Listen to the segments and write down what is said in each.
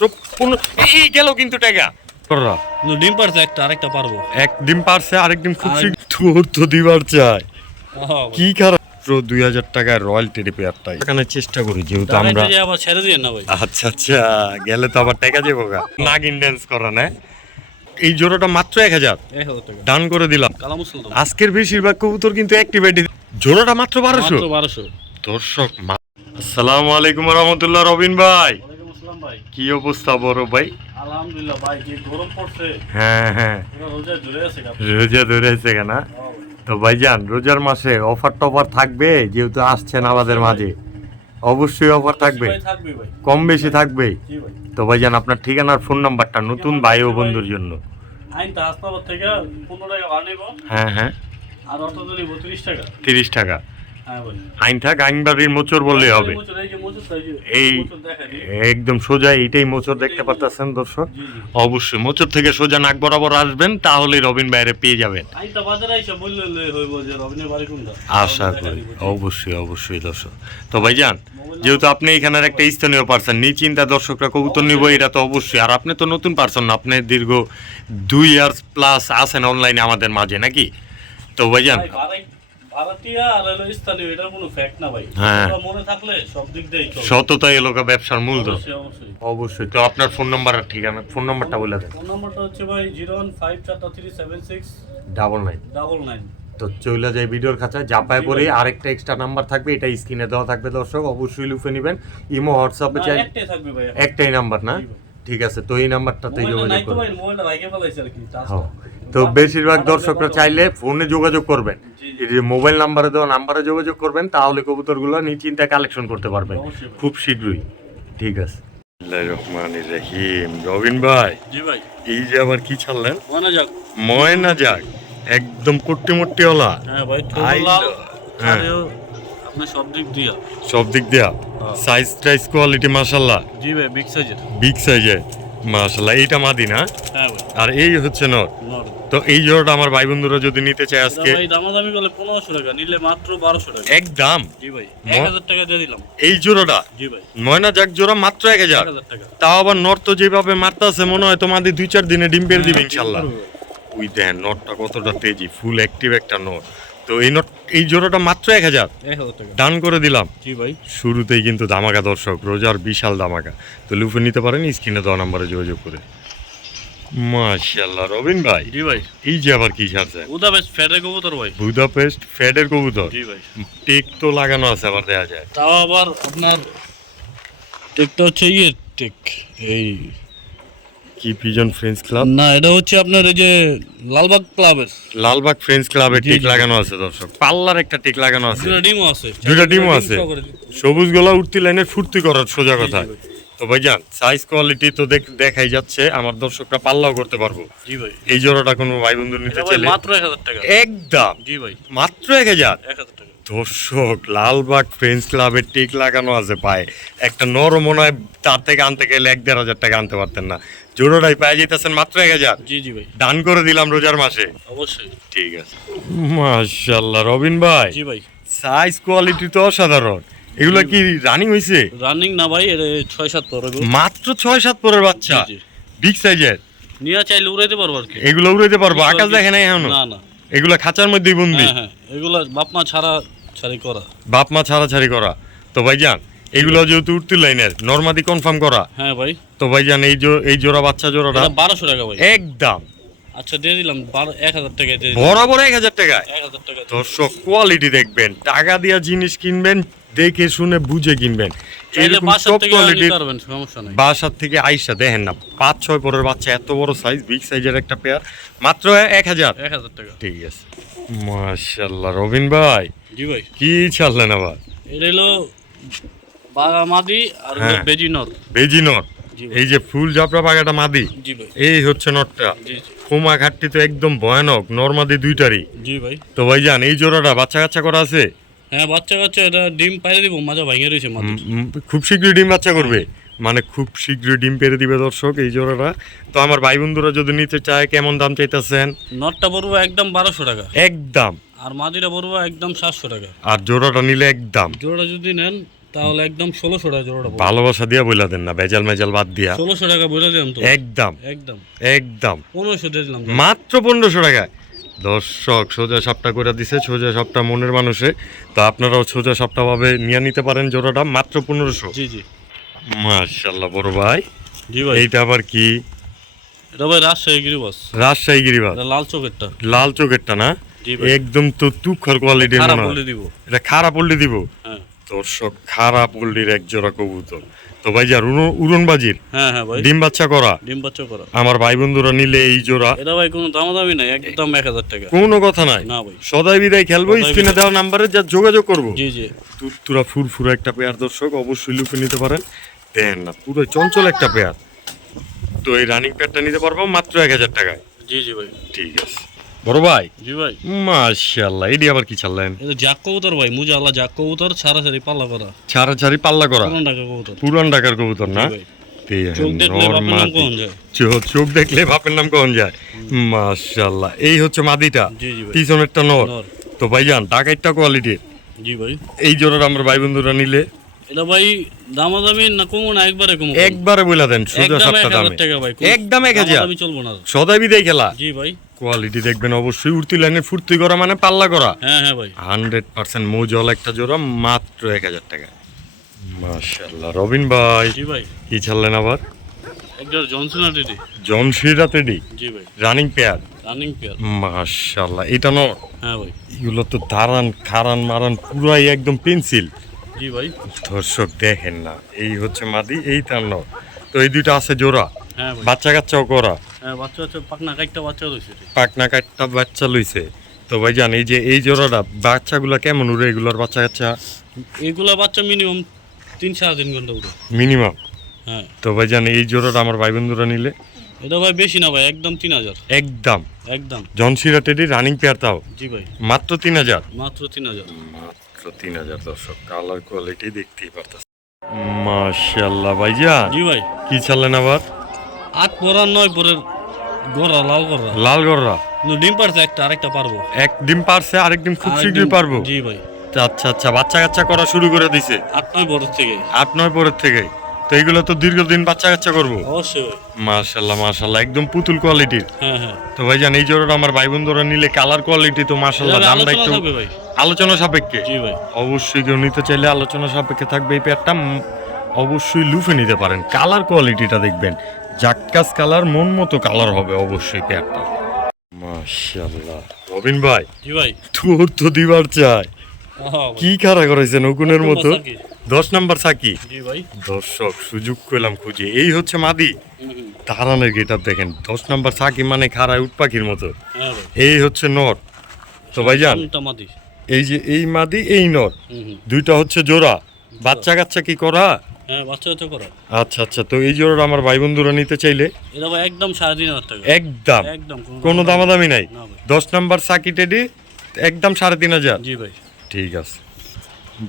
মাত্র 15 এই গেল কিন্তু টাকা ডিম পারছে একটা আরেকটা পারবো এক ডিম পারছে আরেক ডিম খুব তোর তো দিবার চাই কি খারাপ 2000 টাকার রয়্যাল টেডি পেয়ারটা এখানে চেষ্টা করি যেহেতু আমরা আবার ছেড়ে দিয়ে না ভাই আচ্ছা আচ্ছা গেলে তো আবার টাকা যাবো গা নাগিন ড্যান্স করা না এই জোড়াটা মাত্র 1000 ডান করে দিলাম আজকের বেশিরভাগ কবুতর কিন্তু অ্যাক্টিভেটি জোড়াটা মাত্র 1200 দর্শক আসসালামু আলাইকুম রাহমাতুল্লাহ রবিন ভাই কি অবস্থা বড় ভাই আলহামদুলিল্লাহ ভাই যে গরম পড়ছে হ্যাঁ হ্যাঁ রোজা ধরে আছে কেন তো ভাইজান রোজার মাসে অফার টফার থাকবে যেহেতু আসছেন আমাদের মাঝে অবশ্যই অফার থাকবে কম বেশি থাকবে তো ভাইজান আপনার ঠিকানার ফোন নাম্বারটা নতুন ভাই ও বন্ধুর জন্য হ্যাঁ হ্যাঁ আর 30 টাকা আইনটা গাইনবাড়ির মোচর বললেই হবে এই একদম সোজা এইটাই মোচর দেখতে পারতেছেন দর্শক অবশ্যই মোচর থেকে সোজা নাক বরাবর আসবেন তাহলে রবিন বাইরে পেয়ে যাবেন আশা করি অবশ্যই অবশ্যই দর্শক তো ভাইজান যেহেতু আপনি এখানের একটা স্থানীয় পার্সন নিশ্চিন্তা দর্শকরা কবুতর নিব এটা তো অবশ্যই আর আপনি তো নতুন পার্সন না আপনি দীর্ঘ 2 ইয়ার্স প্লাস আছেন অনলাইনে আমাদের মাঝে নাকি তো ভাইজান সততাই এলাকা ব্যবসার মূল তো অবশ্যই তো আপনার ফোন নাম্বার আর ঠিকানা ফোন নাম্বারটা বলে দেন ফোন নাম্বারটা হচ্ছে ভাই 015437699 তো চলে যায় ভিডিওর কাছে চাপায় পরে আরেকটা এক্সট্রা নাম্বার থাকবে এটা স্ক্রিনে দেওয়া থাকবে দর্শক অবশ্যই লুফে নেবেন ইমো হোয়াটসঅ্যাপে চাই একটাই থাকবে ভাই একটাই নাম্বার না ঠিক আছে তো এই নাম্বারটাতে যোগাযোগ করবেন তো বেশিরভাগ দর্শকরা চাইলে ফোনে যোগাযোগ করবেন এই যে মোবাইল নাম্বারে দেওয়া নাম্বারে যোগাযোগ করবেন তাহলে কবুতরগুলো নিশ্চিন্তায় কালেকশন করতে পারবেন খুব শীঘ্রই ঠিক আছে রহমানির রহিম রবিন ভাই জি ভাই এই যে আবার কি ছাড়লেন ময়না যাক একদম কুট্টি মুট্টি ওলা হ্যাঁ ভাই হ্যাঁ আপনার সব দিক দিয়া সাইজ টাইজ কোয়ালিটি মাশাআল্লাহ জি ভাই বিগ সাইজের মাশাআল্লাহ এইটা মাদি না হ্যাঁ ভাই আর এই হচ্ছে নর তো এই জোড়াটা আমার ভাই বন্ধুরা যদি নিতে চায় আজকে ভাই দামাদামি করলে 1500 টাকা নিলে মাত্র 1200 টাকা একদম জি ভাই 1000 টাকা দিয়ে দিলাম এই জোড়াটা জি ভাই ময়না যাক জোড়া মাত্র 1000 টাকা তাও আবার নর তো যেভাবে মারতাছে মনে হয় তোমাদের 2-4 দিনে ডিম পেড়ে দিবে ইনশাআল্লাহ ওই দেন নরটা কতটা তেজি ফুল অ্যাক্টিভ একটা নর তো এই জোড়াটা মাত্র 1000 টাকা ডান করে দিলাম জি ভাই শুরুতেই কিন্তু ধামাকা দর্শক রোজার বিশাল ধামাকা তো লুফে নিতে পারেন স্ক্রিনে দেওয়া নাম্বারে যোগাযোগ করে মাশাআল্লাহ রবিন ভাই জি ভাই এই যে আবার কি ছাড়ছে বুদাপেস্ট ফেডের কবুতর ভাই বুদাপেস্ট ফেডের কবুতর জি ভাই টেক তো লাগানো আছে আবার দেখা যায় তাও আবার আপনার টেকটা হচ্ছে টেক এই কি পিজন ফ্রেন্ডস ক্লাব না এটা হচ্ছে আপনার এই যে লালবাগ ফ্রেন্ডস ক্লাবের টেক লাগানো আছে দর্শক পাল্লার একটা টেক লাগানো আছে দুটো ডিমও আছে সবুজ গলা উঠতি লাইনের ফুর্তি করার সোজা কথা তো ভাইজান সাইজ কোয়ালিটি তো দেখাই যাচ্ছে আমার দর্শকরা পাল্লাও করতে পারবো জি ভাই এই জোড়াটা কোনো ভাই বন্ধু নিতে চাইলে মাত্র 1000 টাকা একদম জি ভাই মাত্র 1000 টাকা দর্শক লালবাগ ফ্রেন্ডস ক্লাবের টেক লাগানো আছে পায়ে একটা নরম মনে হয় তার থেকে আনতে গেলে 1-1.5 টাকা আনতে পারতেন না জোড়াটাই পায়ে যেতেছেন মাত্র 1000 জি জি ভাই ডান করে দিলাম রোজার মাসে অবশ্যই ঠিক আছে মাশাআল্লাহ রবিন ভাই জি ভাই সাইজ কোয়ালিটি তো অসাধারণ এগুলা কি রানিং হইছে রানিং না ভাই এর 6-7 পরের মাত্র 6-7 পরের বাচ্চা বিগ সাইজের নিয়া চাইলে উড়াইতে পারবো আর কি এগুলো উড়াইতে পারবো আকাশ দেখে নাই এখনো না না এগুলা খাঁচার মধ্যেই বন্দি হ্যাঁ এগুলা বাপমা ছাড়া করা তো ভাইজান এগুলো যেহেতু উঠতি লাইনের নরমাদি কনফার্ম করা হ্যাঁ ভাই তো ভাইজান এই জোড়া বাচ্চা জোড়াটা 1200 টাকা ভাই একদম আচ্ছা দিয়ে দিলাম 1000 টাকা দিয়ে বরাবর 1000 টাকা 1000 টাকা দর্শক কোয়ালিটি দেখবেন টাকা দিয়া জিনিস কিনবেন দেখে শুনে বুঝে কিনবেন এরকম টপ কোয়ালিটির সমস্যা নাই বাসার থেকে আইসা দেখেন না 5-6 পরের বাচ্চা এত বড় সাইজ বিগ সাইজের একটা পেয়ার মাত্র 1000 টাকা ঠিক আছে মাশাআল্লাহ রবিন ভাই জি ভাই কি ছাড়লেন আবার এটা হলো বাগা মাদি আর বেজি নর এই যে ফুল জাপড়া বাগাটা মাদি জি ভাই এই হচ্ছে নটটা জি কোমা ঘাটটি তো একদম ভয়ানক নরমাদি দুইটারই জি ভাই তো ভাইজান এই জোড়াটা বাচ্চা কাচ্চা করা আছে হ্যাঁ বাচ্চা এটা ডিম পাইরে দিব মাজা ভাঙে রইছে মাদি খুব শীঘ্রই ডিম বাচ্চা করবে মানে খুব শীঘ্রই ডিম পেরে দিবে দর্শক এই জোড়াটা তো আমার ভাই বন্ধুরা যদি নিতে চায় কেমন দাম চাইতেছেন নটটা পড়বো একদম 1200 টাকা একদম আর মাদিটা পড়বো একদম 700 টাকা আর জোড়াটা নিলে একদম জোড়া যদি নেন তাহলে একদম 1600 টাকা জোড়াটা পড়বে। ভালোবাসা দিয়া বইলা দেন না, ভেজাল মেজাল বাদ দিয়া 1600 টাকা বলে দিলাম তো। একদম একদম একদম 1500 দিয়ে দিলাম। মাত্র 1500 টাকায়। দর্শক সোজা সাপটা করে দিছে, সোজা সাপটা মনের মানুষে। তো আপনারাও সোজা সাপটা ভাবে নিয়ে নিতে পারেন জোড়াটা মাত্র 1500। জি জি মাশাআল্লাহ বড় ভাই, জি ভাই। এইটা আবার কি? এটা ভাই রাজশাহী গিরিবাস। রাজশাহী গিরিবাস, এটা লাল চোখেরটা। লাল চোখেরটা না? জি ভাই। একদম তো তুখর কোয়ালিটি মনে খারাপ হয়। বলে দিব। এটা খারাপ পল্লি দিব। হ্যাঁ দর্শক খারাপ পল্লির এক জোড়া কবুতর। তো ভাই যা উড়নবাজির হ্যাঁ হ্যাঁ ভাই। ডিম বাচ্চা করা, ডিম বাচ্চা করা। আমার ভাই বন্ধুরা নিলে এই জোড়া এটা ভাই কোনো দামাদামি নাই, একদম 1000 টাকা। কোনো কথা নাই। না ভাই। সদাই বিদায় খেলবো, সদাই স্ক্রিনে বিদায়। দেওয়া নাম্বারে যা যোগাযোগ করবো। জি জি তুরা ফুরফুরা একটা পেয়ার দর্শক, অবশ্যই লুফে নিতে পারেন। দেন না পুরো চঞ্চল একটা পেয়ার। তো এই রানিং পেয়ারটা নিতে পারবো মাত্র 1000 টাকায়। জি জি ভাই। ঠিক আছে বড় ভাই। জি ভাই। মাশাআল্লাহ, এডি আবার কি ছাড়লেন? এটা জাক কবুতর ভাই, মুজা আল্লাহ জাক কবুতর, ছাড়াছাড়ি পাল্লা করা। ছাড়াছাড়ি পাল্লা করা, 15 টাকা কবুতর। পুরান ঢাকার কবুতর না? জি ভাই। চোখ দেখলে বাপের নাম কোন যায়? চোখ দেখলে বাপের নাম কখন যায়। মাশাআল্লাহ, এই হচ্ছে মাদিটা, জি জি ভাই। পিছনেরটা নর। নর। তো ভাইজান ডাকাইটটা কোয়ালিটির জি ভাই। এই জোড়ার আমার ভাই বন্ধুরা নিলে এটা ভাই দামাদামি না কমো না, একবারে কমো। একবারে বইলা দেন সোজা একদম সাতটা 1000 দামে। টাকা ভাই। একদম 1000। দামাদামি চলবো না। সদাই বিদায় খেলা। জি ভাই। কোয়ালিটি দেখবেন অবশ্যই, উড়তি লাইনে ফুর্তি করা মানে পাল্লা করা। হ্যাঁ হ্যাঁ ভাই। 100% মৌজল একটা জোড়া মাত্র 1000 টাকা। মাশাআল্লাহ রবিন ভাই, জি ভাই। কি ছাড়লেন আবার? একজন জনসন আডিডি। জনশিরা টেডি জি ভাই। Running pair. Running pair. মাশাআল্লাহ, এটা নর। হ্যাঁ ভাই। এগুলো তো দাঁড়ান খারান মারান পুরাই একদম পেন্সিল। জি ভাই। দর্শক দেখেন না, এই হচ্ছে মাদি, এই তার নর। তো এই দুইটা আছে জোড়া, হ্যাঁ ভাই। বাচ্চা কাচ্চাও করা, হ্যাঁ বাচ্চা বাচ্চা পাকনা কাইটা বাচ্চা হইছে। পাকনা কাটটা বাচ্চা লইছে। তো ভাই জান এই যে এই জোড়াটা বাচ্চাগুলা কেমন উড়ে এগুলোর বাচ্চা কাচ্চা? এগুলা বাচ্চা মিনিমাম 3-3.5 ঘন্টা উঠে। মিনিমাম। হ্যাঁ। তো ভাই জান এই জোড়াটা আমার ভাই বন্ধুরা নিলে এটা ভাই বেশি না ভাই, একদম 3000। একদম একদম। জনশিরা টেডি রানিং পেয়ার, তাও জি ভাই। মাত্র 3000। মাত্র 3000। মাত্র 3000 দর্শক, কালার কোয়ালিটি দেখতেই পারতেছেন। মাশাআল্লাহ ভাইজান, জি ভাই। কি ছাড়লেন আবার? 8 পরা 9 পরের গড়া লাল গড়া। লাল গররা কিন্তু ডিম পারছে একটা, আরেকটা পারবো। এক ডিম পারছে, আরেক ডিম খুব আরেক শীঘ্রই ডিম- পারবো। জি ভাই। আচ্ছা আচ্ছা, বাচ্চা কাচ্চা করা শুরু করে দিছে 8-9 পরের থেকে। 8-9 পরের থেকে। তো এগুলো তো দীর্ঘদিন বাচ্চা কাচ্চা করবো। অবশ্যই ভাই। মাশাআল্লাহ মাশাআল্লাহ, একদম পুতুল কোয়ালিটির। হ্যাঁ হ্যাঁ। তো ভাইজান এই জোড়াটা আমার ভাই বন্ধুরা নিলে কালার কোয়ালিটি তো মাশাআল্লাহ, এটা দামটা আলোচনা একটু থাকবে ভাই। আলোচনা সাপেক্ষে। জি ভাই। অবশ্যই কেউ নিতে চাইলে আলোচনা সাপেক্ষে থাকবে এই পেয়ারটা। অবশ্যই লুফে নিতে পারেন। কালার কোয়ালিটিটা দেখবেন, জাক্কাস কালার, মন মতো কালার হবে অবশ্যই পেয়ারটা। মাশাআল্লাহ রবিন ভাই, জি ভাই। তোর তো দিবার চাই, কি খাড়া করেছেন উকুনের মতো। 10 নাম্বার সাকি। জি ভাই। দর্শক সুযোগ পেলাম খুঁজে, এই হচ্ছে মাদি। তারানের গেটআপ দেখেন, 10 নাম্বার সাকি মানে খাড়ায় উট পাখির মতো। হ্যাঁ ভাই। এই হচ্ছে নর। তো ভাইজান কোনটা মাদি? এই যে এই মাদি এই নর, হুম। দুইটা হচ্ছে জোড়া। বাচ্চা কাচ্চা কি করা? হ্যাঁ বাচ্চা বাচ্চা করা। আচ্ছা আচ্ছা, তো এই জোড়াটা আমার ভাই বন্ধুরা নিতে চাইলে এটা ভাই একদম 3500 টাকা। একদম একদম কোনো দামাদামি নাই। না ভাই। 10 নাম্বার সাকি টেডি একদম 3500। জি ভাই। ঠিক আছে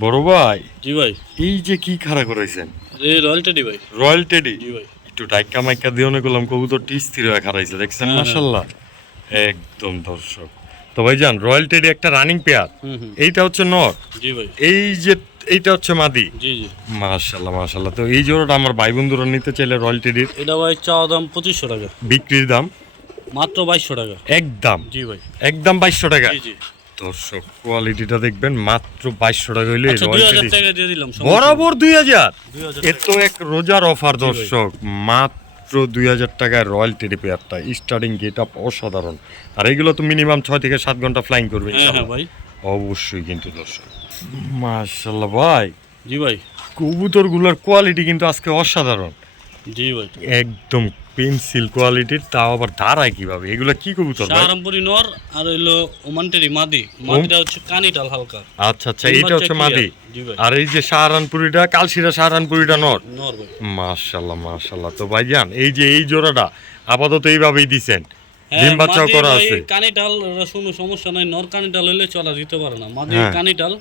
বড় ভাই, জি ভাই। এই যে কি খাড়া করাইছেন? এই রয়্যাল টেডি ভাই। Royal teddy. জি ভাই। একটু ডাইকা মাইকা দিয়ে অনেক করলাম, কবুতরটি স্থির হয়ে খাড়াইছে দেখছেন। হ্যাঁ, মাশাআল্লাহ একদম দর্শক। তো ভাইজান রয়্যাল টেডি একটা রানিং পেয়ার, হুম। এইটা হচ্ছে নর, জি ভাই। এই যে এইটা হচ্ছে মাদি। জি জি। মাশাআল্লাহ মাশাআল্লাহ। তো এই জোড়াটা আমার ভাই বন্ধুরা নিতে চাইলে রয়্যাল টেডির এটা ভাই চাওয়া দাম 2500 টাকা। বিক্রির দাম মাত্র 2200 টাকা। একদম জি ভাই। একদম 2200 টাকা। জি জি। দর্শক কোয়ালিটিটা দেখবেন, মাত্র 2200 টাকা হইলে আচ্ছা রয়্যাল 2000 টেডি টাকা দিয়ে দিলাম। বরাবর 2000। 2000 এ তো এক রোজার অফার দর্শক, মাত্র 2000 টাকায় রয়্যাল টেডি পেয়ারটা। স্টার্টিং গেট আপ অসাধারণ, আর এগুলো তো মিনিমাম 6 থেকে 7 ঘন্টা ফ্লাইং করবে হ্যাঁ হ্যাঁ ইনশাআল্লাহ। ভাই। অবশ্যই কিন্তু দর্শক মাশাআল্লাহ ভাই, জি ভাই। কবুতরগুলোর কোয়ালিটি কিন্তু আজকে অসাধারণ, জি ভাই। একদম পেন্সিল কোয়ালিটির, তাও আবার দাঁড়ায় কিভাবে। এগুলা কি কবুতর ভাই? শাহরামপুরি নর আর হইলো ওমান টেডি মাদি। মাদিটা হচ্ছে কানিটাল হালকা। আচ্ছা আচ্ছা, এইটা হচ্ছে মাদি। জি ভাই। আর এই যে সাহারানপুরিটা, কালশিরা সাহারানপুরিটা নর। নর ভাই। মাশাআল্লাহ মাশাআল্লাহ। তো ভাইজান এই যে এই জোড়াটা আপাতত এইভাবেই দিছেন, হ্যাঁ, ডিম বাচ্চাও মাদি করা ভাই, আছে। কানিটাল কোনো সমস্যা নাই। নর কানিটাল হইলে চলা দিতে পারে না। মাদি হ্যাঁ। কানিটাল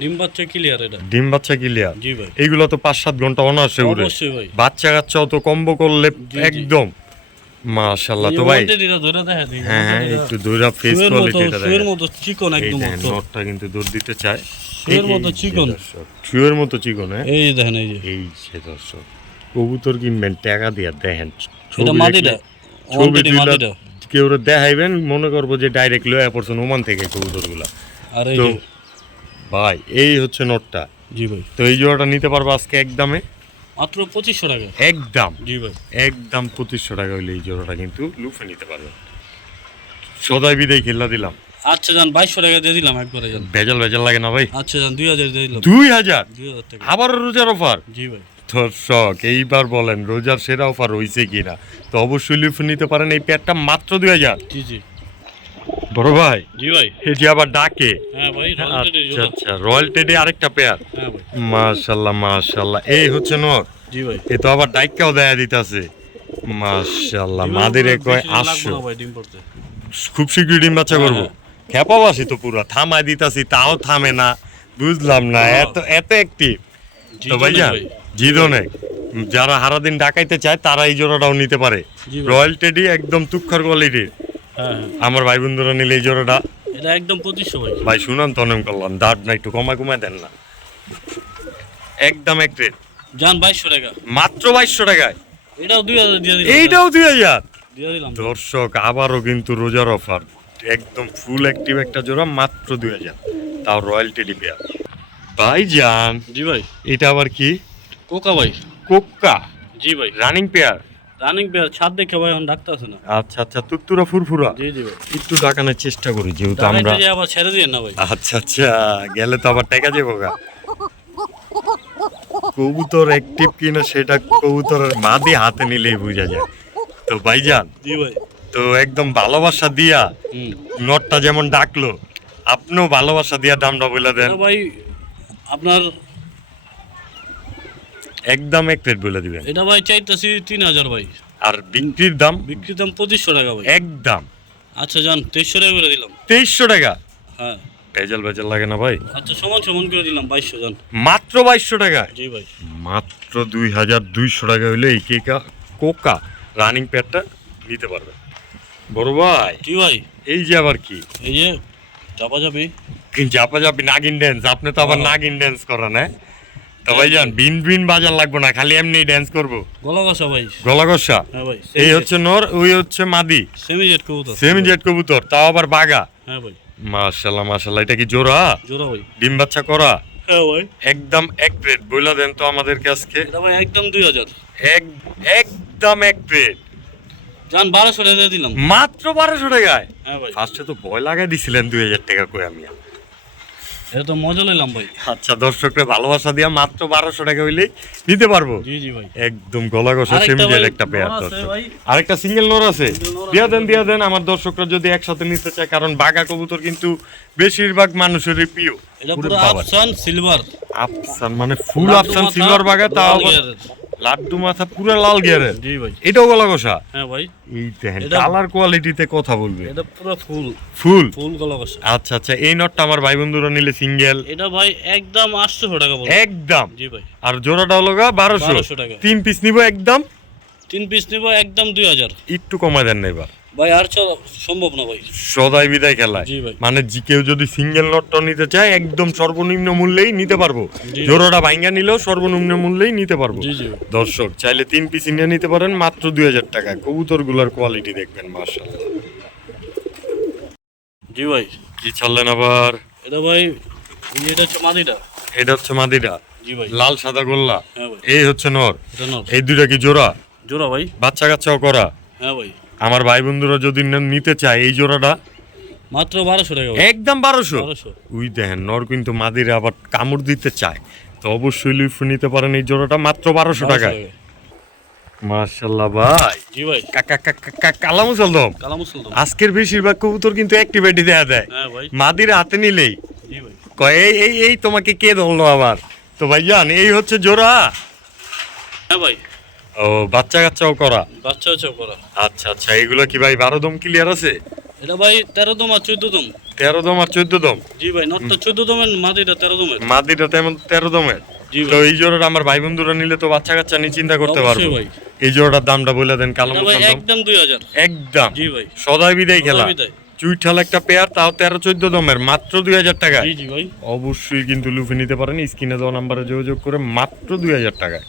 ডিম বাচ্চা ক্লিয়ার এটা। ডিম বাচ্চা ক্লিয়ার। জি ভাই। এইগুলো তো 5-7 ঘন্টা অনার্সে উড়ে। অবশ্যই ভাই। বাচ্চা কাচ্চাও তো কম্বো করলে জি। একদম মাশাআল্লাহ। তো ভাই এটা ধরে দেখা দিই হ্যাঁ হ্যাঁ একটু দইরা ফেস কোয়ালিটিটা শুয়ের মতো চিকন এই একদম দেখেন নটটা কিন্তু দৌড় দিতে চায় শুয়ের মতো চিকন শুয়ের মতো চিকন হ্যাঁ এই দেখেন এই যে এই সে দর্শক কবুতর কিনবেন টাকা দিয়ে দেখেন এটা মাদিটা ছবি অলরেডি মাদিটা কেউ দেখাইবেন মনে করবো যে ডাইরেক্ট লয়ে পড়ছেন ওমান থেকে কবুতরগুলা। আর এই তো যে ভাই এই হচ্ছে নটটা। জি ভাই তো এই জোড়াটা নিতে পারবো আজকে একদমে মাত্র 2500 টাকা একদম জি ভাই একদম 2500 টাকা হইলে এই জোড়াটা কিন্তু লুফে নিতে পারবেন। সদাই বিদায় খেলা দিলাম। আচ্ছা যান 2200 টাকা দিয়ে দিলাম একবারে যান ভেজাল ভেজাল লাগে না ভাই। আচ্ছা যান 2000 দিয়ে দিলাম 2000 টাকা আবার রোজার অফার। জি ভাই দর্শক এইবার বলেন রোজার সেরা অফার হয়েছে কিনা। তো অবশ্যই লুফে নিতে পারেন এই প্যাডটা মাত্র 2000। জি জি বড় ভাই জি ভাই এটি আবার ডাকে। হ্যাঁ ভাই আচ্ছা আচ্ছা রয়্যাল টেডি আরেকটা পেয়ার। হ্যাঁ ভাই মাশাআল্লাহ মাশাআল্লাহ এই হচ্ছে নর। জি ভাই এ তো আবার ডাইকাও দেয়া দিতেছে মাশাআল্লাহ। মাদেরে কয় আসছো ভাই ডিম পড়তে খুব শীঘ্রই ডিম বাচ্চা করবো। খেপাবাসি তো পুরা থামাই দিতাছি তাও থামে না বুঝলাম না এত এত একটিভ। তো ভাইয়া জিদ অনেক যারা সারাদিন ডাকাইতে চায় তারা এই জোড়াটাও নিতে পারে। রয়্যাল টেডি একদম তুক্ষার কোয়ালিটির। হ্যাঁ আমার ভাই বন্ধুরা নিলে এই জোড়াটা এটা একদম 2500 ভাই ভাই শুনান তো অনেক করলাম দাঁড় না একটু কমায় দেন না একদম এক রেট যান 2200 টাকা মাত্র 2200 টাকায় এটাও 2000 দিয়ে দিলাম এইটাও 2000। দিয়ে দিলাম দর্শক আবারও কিন্তু রোজার অফার একদম ফুল অ্যাক্টিভ একটা জোড়া মাত্র 2000 তাও রয়্যাল টেডি পেয়ার। ভাইজান জি ভাই এটা আবার কি কোকা ভাই কোক্কা জি ভাই রানিং পেয়ার। রানিং পেয়ার ছাদ দেখে ভাই এখন ডাকতে আছে না আচ্ছা আচ্ছা তুত্তুরা ফুরফুরা জি জি ভাই একটু ডাকানোর চেষ্টা করি যেহেতু আমরা ডাকাইতে যে আবার ছেড়ে দিয়ে না ভাই আচ্ছা আচ্ছা গেলে তো আবার টাকা যাবো গা। কবুতর অ্যাক্টিভ কিনা সেটা কবুতরের মাদি হাতে নিলেই বোঝা যায়। তো ভাইজান জি ভাই তো একদম ভালোবাসা দিয়া নটটা যেমন ডাকলো আপনিও ভালোবাসা দিয়া দামটা বলে দেন ভাই আপনার একদম এক রেট বলে দিবেন। এটা ভাই চাইতেছি 3000 ভাই আর বিক্রির দাম বিক্রির দাম 2500 টাকা ভাই একদম আচ্ছা যান 2300 টাকা করে দিলাম 2300 টাকা। হ্যাঁ ভেজাল ভেজাল লাগে না ভাই। আচ্ছা সমান সমান করে দিলাম 2200 যান মাত্র 2200 টাকায় জি ভাই মাত্র 2200 টাকা হইলে এই কেকা কোকা রানিং প্যাডটা নিতে পারবে। বড় ভাই জি ভাই এই যে আবার কি এই যে চাপাচাপি জাপাজাপি নাগিন ড্যান্স আপনি তো আবার নাগিন ড্যান্স করেন হ্যাঁ। তো ভাইজান বিন বিন বাজার লাগবে না খালি এমনি ড্যান্স করবো গলা কষা ভাই গলা কষা। হ্যাঁ ভাই এই হচ্ছে নর ওই হচ্ছে মাদি সেমি জেট কবুতর সেমি জেট কবুতর তাও আবার বাগা। হ্যাঁ ভাই মাশাআল্লাহ মাশাআল্লাহ এটা কি জোড়া জোড়া ভাই ডিম বাচ্চা করা হ্যাঁ ভাই একদম এক রেট বইলা দেন তো আমাদেরকে আজকে এটা ভাই একদম 2000 একদম এক রেট যান 1200 টাকা দিয়ে দিলাম মাত্র 1200 টাকায়। হ্যাঁ ভাই ফার্স্টে তো ভয় লাগাই দিছিলেন 2000 টাকা কই আমি। এটা তো মজা লইলাম ভাই আচ্ছা দর্শকরা ভালোবাসা দিয়া মাত্র 1200 টাকা হইলেই নিতে পারবো। জি জি ভাই একদম গলা কষা আরেকটা সেমিজের ভাই একটা পেয়ার নর আছে দর্শক ভাই। আরেকটা সিঙ্গেল নর আছে সিঙ্গেল নর দিয়া দেন আমার দর্শকরা যদি একসাথে নিতে চায় কারণ বাঘা কবুতর কিন্তু বেশিরভাগ মানুষেরই প্রিয়। এটা পুরো আফসান সিলভার আফসান মানে ফুল আফসান সিলভার বাঘা তাও আবার লাড্ডু মাথা পুরো লাল গিয়ারের। জি ভাই এটাও গলা কষা। হ্যাঁ ভাই এই দেখেন এটা- কালার কোয়ালিটিতে কথা বলবে এটা পুরো ফুল ফুল। ফুল গলা কষা আচ্ছা আচ্ছা এই নটটা আমার ভাই বন্ধুরা নিলে সিঙ্গেল এটা ভাই একদম 800 টাকা বলবো একদম। জি ভাই আর জোড়াটা হলো গা 1200 1200 টাকা 3 পিস নিব একদম 3 পিস নিব একদম 2000 একটু কমায় দেন না এবার ভাই আর চল সম্ভব না ভাই সদাই বিদায় খেলায় জি ভাই মানে কেউ যদি সিঙ্গেল নটটা নিতে চায় একদম সর্বনিম্ন মূল্যেই নিতে পারবো। জি। জোড়াটা ভাঙ্গা নিলেও সর্বনিম্ন মূল্যেই নিতে পারবো। জি জি দর্শক চাইলে 3 পিস নিয়ে নিতে পারেন মাত্র 2000 টাকা। কবুতর গুলার কোয়ালিটি দেখবেন মাশাআল্লাহ। জি ভাই কি চললেন আবার এটা ভাই এটা হচ্ছে মাদিটা এটা হচ্ছে মাদিটা জি ভাই লাল সাদা গোল্লা হ্যাঁ ভাই এই হচ্ছে নর এটা নর এই দুইটা কি জোড়া জোড়া ভাই বাচ্চা কাচ্চাও করা। হ্যাঁ ভাই আমার ভাই বন্ধুরা যদি নিতে চায় এই জোড়াটা মাত্র 1200 টাকা ভাই একদম 1200। 1200 উই দেখেন নর কিন্তু মাদিরে আবার কামড় দিতে চায় তো অবশ্যই লিফ নিতে পারেন এই জোড়াটা মাত্র 1200 টাকায়। মাশাআল্লাহ ভাই জি ভাই কালা মুসলদম কালা মুসলদম আজকের বেশিরভাগ কবুতর কিন্তু অ্যাক্টিভিটি দেয়া দেয় হ্যাঁ ভাই মাদিরে হাতে নিলেই জি ভাই কয় এই এই এই তোমাকে কে ধরলো আবার। তো ভাইজান এই হচ্ছে জোড়া। হ্যাঁ ভাই ও বাচ্চা কাচ্চাও করা। বাচ্চা হচ্ছে করা আচ্ছা আচ্ছা এগুলো কি ভাই 12 দম ক্লিয়ার আছে? এটা ভাই 13 দম আর 14 দম 13 দম আর 14 দম। জি ভাই নটটা 14 দমের মাদিটা 13 দমের মাদিটা তেমন 13 দমের। জি ভাই। তো এই জোড়াটা আমার ভাই বন্ধুরা নিলে তো বাচ্চা কাচ্চা নিয়ে চিন্তা করতে অবশ্যই পারবো। ভাই। এই জোড়াটার দামটা বলে দেন কালো এটা ভাই মুসলদম। একদম 2000। একদম জি ভাই। সদাই বিদায় খেলা, সদাই বিদায়। চুইঠাল একটা পেয়ার, তাও 13-14 দমের, মাত্র 2000 টাকা। জি জি ভাই। অবশ্যই কিন্তু লুফে নিতে পারেন স্ক্রিনে দেওয়া নাম্বারে যোগাযোগ করে মাত্র 2000 টাকায়।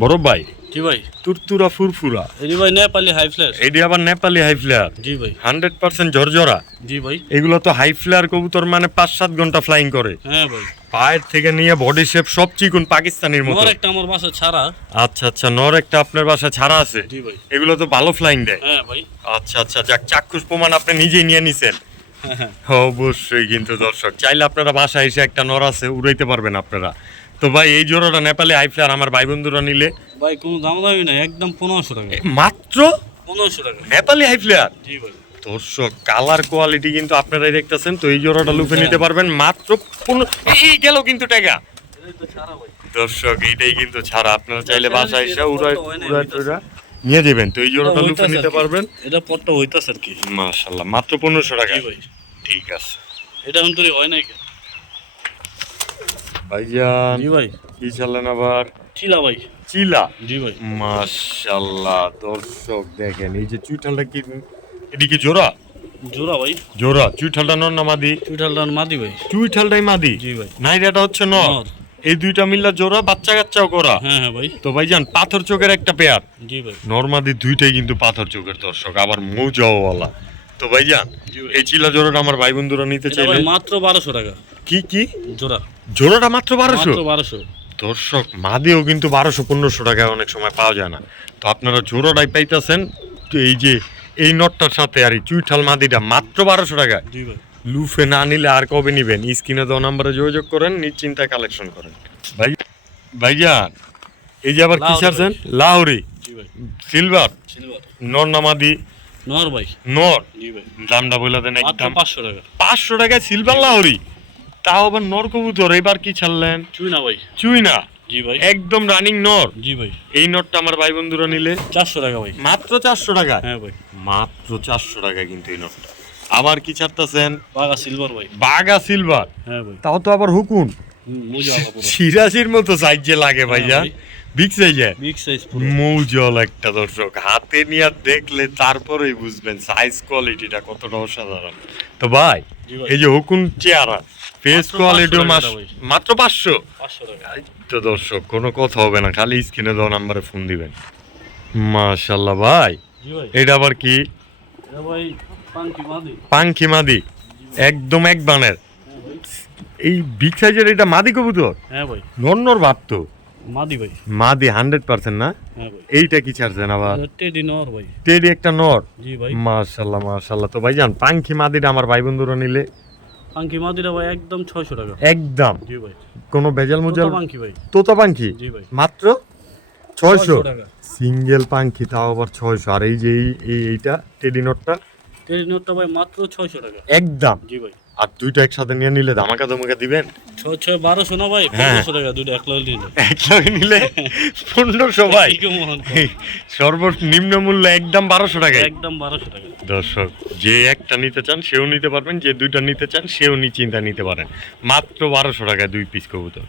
বড় ভাই জি ভাই। তুরতুরা ফুরফুরা, এটি ভাই নেপালি হাই ফ্ল্যাশ। এটি আবার নেপালি হাই ফ্লেয়ার, জি ভাই। 100% ঝরঝরা। জি ভাই। এগুলো তো হাই ফ্লেয়ার কবুতর, মানে 5-7 ঘন্টা ফ্লাইং করে। হ্যাঁ ভাই। পায়ের থেকে নিয়ে বডি শেপ সব চিকুন পাকিস্তানির মতো। নর একটা আমার বাসা ছাড়া। আচ্ছা আচ্ছা, নর একটা আপনার বাসা ছাড়া আছে। জি ভাই। এগুলো তো ভালো ফ্লাইং দেয়। হ্যাঁ ভাই। আচ্ছা আচ্ছা, যাক চাক্ষুষ প্রমাণ আপনি নিজেই নিয়ে নিছেন। হ্যাঁ। অবশ্যই কিন্তু দর্শক চাইলে আপনারা বাসায় এসে একটা নর আছে উড়াইতে পারবেন আপনারা। তো ভাই এই জোড়াটা নেপালি হাই ফ্লেয়ার আমার ভাই বন্ধুরা নিলে ভাই কোনো দাম দামি নাই, একদম 1500 টাকা। মাত্র 1500 টাকা। Nepali high flyer. জি ভাই। দর্শক কালার কোয়ালিটি কিন্তু আপনারাই দেখতেছেন। তো এই জোড়াটা লুফে নিতে পারবেন মাত্র 15। এই গেল কিন্তু টাকা। এটাই তো ছাড়া ভাই। দর্শক এইটাই কিন্তু ছাড়া, আপনারা চাইলে বাসায় এসে উড়াই নিয়ে যাবেন। তো এই জোড়াটা লুফে নিতে পারবেন। এটা পট্টা হইতাছে আর কি। মাশাআল্লাহ, মাত্র 1500 টাকা। জি ভাই। ঠিক আছে এটা অন্তরে হয় নাই কেন? ভাইজান জি ভাই। কি চালেন আবার? চিলা ভাই। চিলা। জি ভাই। মাশাআল্লাহ দর্শক দেখেন এই যে চুইঠালটা কি, এদিকে জোড়া জোড়া ভাই। জোড়া। চুইঠালটা নর না মাদি? চুইটালদান মাদি ভাই। চুইঠালটাই মাদি। জি ভাই। নাইরাটা হচ্ছে নর। নর। এই দুইটা মিল্লা জোড়া, বাচ্চা কাচ্চাও করা। হ্যাঁ হ্যাঁ ভাই। তো ভাইজান পাথর চোখের একটা পেয়ার। জি ভাই। নরমাদি দুইটাই কিন্তু পাথর চোখের দর্শক, আবার মৌজাওয়ালা। তো ভাইজান জি ভাই। এই চিলা জোড়াটা আমার ভাই বন্ধুরা নিতে এটা চাইলে ভাই মাত্র 1200 টাকা কি কি জোড়া। জোড়াটা মাত্র 1200? মাত্র 1200। দর্শক মাদিও কিন্তু 1200-1500 টাকায় অনেক সময় পাওয়া যায় না। তো আপনারা জোড়াটাই পাইতেছেন এই যে এই নটটার সাথে, আর এই চুইঠাল মাদিটা মাত্র 1200 টাকায়। জি ভাই। লুফে না নিলে আর কবে নিবেন? স্ক্রিনে দেওয়া নাম্বারে যোগাযোগ করেন, নিশ্চিন্তায় কালেকশন করেন। ভাই ভাইজান এই যে আবার কি লাহোরি ছাড়ছেন? লাহোরি জি ভাই। Silver, silver. নর না মাদি? নর ভাই। নর। জি ভাই। দামটা বলে দেন মাত্র একদম। 500 টাকা। 500 টাকায় সিলভার লাহোরি, তাও আবার নর কবুতর। এবার কি ছাড়লেন? চুইনা ভাই। চুই না, জি ভাই। একদম রানিং নর। জি ভাই। এই নটটা আমার ভাই বন্ধুরা নিলে 400 টাকা ভাই। মাত্র 400 টাকা। হ্যাঁ ভাই। মাত্র 400 টাকা কিন্তু এই নটটা। আবার কি ছাড়তেছেন? বাগা সিলভার ভাই। বাগা সিলভার, হ্যাঁ ভাই। তাও তো আবার হুকুন মুজা আলা পুরো। সিরাজির মতো সাইজে লাগে ভাইয়া, ভাই। বিগ সাইজে বিগ সাইজ পুরো। মৌজল একটা দর্শক, হাতে নিয়ে দেখলে তারপরেই বুঝবেন সাইজ কোয়ালিটিটা কতটা অসাধারণ। তো ভাই জি ভাই। এই যে হুকুন চেহারা, ফেস মাত্র কোয়ালিটিও 500 টাকা ভাই। মাত্র 500। 500 টাকা। তো দর্শক কোনো কথা হবে না, খালি স্ক্রিনে দেওয়া নাম্বারে ফোন দিবেন। মাশাআল্লাহ ভাই জি ভাই। এটা আবার কি? এটা ভাই পাঙ্কি মাদি। পাঙ্খি মাদি, একদম এক বানের। হ্যাঁ ভাই। এই বিগ সাইজের এটা মাদি কবুতর? হ্যাঁ ভাই। নর ভাবতো মাদি ভাই। মাদি 100% না? হ্যাঁ ভাই। এইটা কি ছাড়ছেন আবার? এটা টেডি নর ভাই। টেডি একটা নর। জি ভাই। মাশাআল্লাহ মাশাআল্লাহ। তো ভাইজান পাঙ্খি মাদিটা আমার ভাই বন্ধুরা নিলে পাঙ্কি মাদিটা ভাই একদম 600 টাকা। একদম জি ভাই। কোনো ভেজাল মুজাল? তোতা পাঙ্কি ভাই। তোতা পাঙ্খি জি ভাই। মাত্র 600 টাকা। সিঙ্গেল পাঙ্খি, তাও আবার 600। আর এই যে এইটা টেডি নটটা টেডি নরটা ভাই মাত্র 600 টাকা। একদম। জি ভাই। আর দুইটা একসাথে নিয়ে নিলে ধামাকা ধমাকা দিবেন। 6 1200 না ভাই, হ্যাঁ। 1500 টাকা দুটো এক লগে নিলে। একসাথে নিলে 1500 ভাই। কি মহান। সর্বনিম্ন মূল্য একদম 1200 টাকা। একদম 1200 টাকা। দর্শক যে একটা নিতে চান সেও নিতে পারবেন, যে দুইটা নিতে চান সেও নিশ্চিন্তা নিতে পারেন। মাত্র 1200 টাকায় 2 পিস কবুতর।